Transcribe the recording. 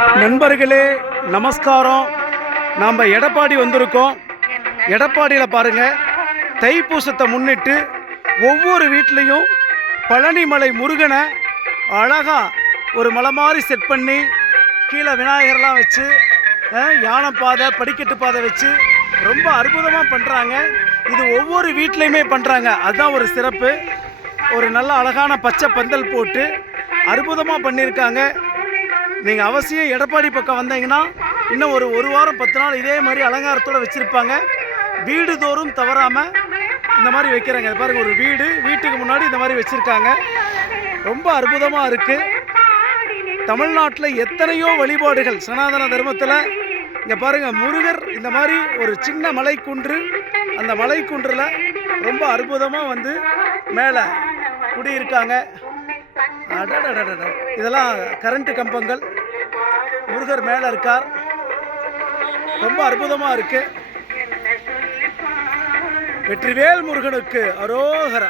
நண்பர்களே நமஸ்காரம். நாம் எடப்பாடி வந்திருக்கோம். எடப்பாடியில் பாருங்கள் தைப்பூசத்தை முன்னிட்டு ஒவ்வொரு வீட்லேயும் பழனிமலை முருகனை அழகாக ஒரு மலை மாதிரி செட் பண்ணி கீழே விநாயகர்லாம் வச்சு யானை பாதை படிக்கட்டு பாதை வச்சு ரொம்ப அற்புதமாக பண்ணுறாங்க இது ஒவ்வொரு வீட்லேயுமே பண்ணுறாங்க அதுதான் ஒரு சிறப்பு. ஒரு நல்ல அழகான பச்சை பந்தல் போட்டு அற்புதமாக பண்ணியிருக்காங்க. நீங்கள் அவசியம் எடப்பாடி பக்கம் வந்தீங்கன்னா இன்னும் ஒரு ஒரு வாரம் பத்து நாள் இதே மாதிரி அலங்காரத்தோடு வச்சுருப்பாங்க. வீடு தோறும் தவறாமல் இந்த மாதிரி வைக்கிறாங்க. பாருங்கள் ஒரு வீடு வீட்டுக்கு முன்னாடி இந்த மாதிரி வச்சுருக்காங்க. ரொம்ப அற்புதமாக இருக்குது தமிழ்நாட்டில் எத்தனையோ வழிபாடுகள் சனாதன தர்மத்தில். இங்கே பாருங்கள் முருகர் இந்த மாதிரி ஒரு சின்ன மலைக்குன்று அந்த மலைக்குன்றில் ரொம்ப அற்புதமாக வந்து மேலே குடியிருக்காங்க. இதெல்லாம் கரண்ட் கம்பங்கள். முருகர் மேலே இருக்கார். ரொம்ப அற்புதமாக இருக்கு. வெற்றிவேல் முருகனுக்கு அரோகரா.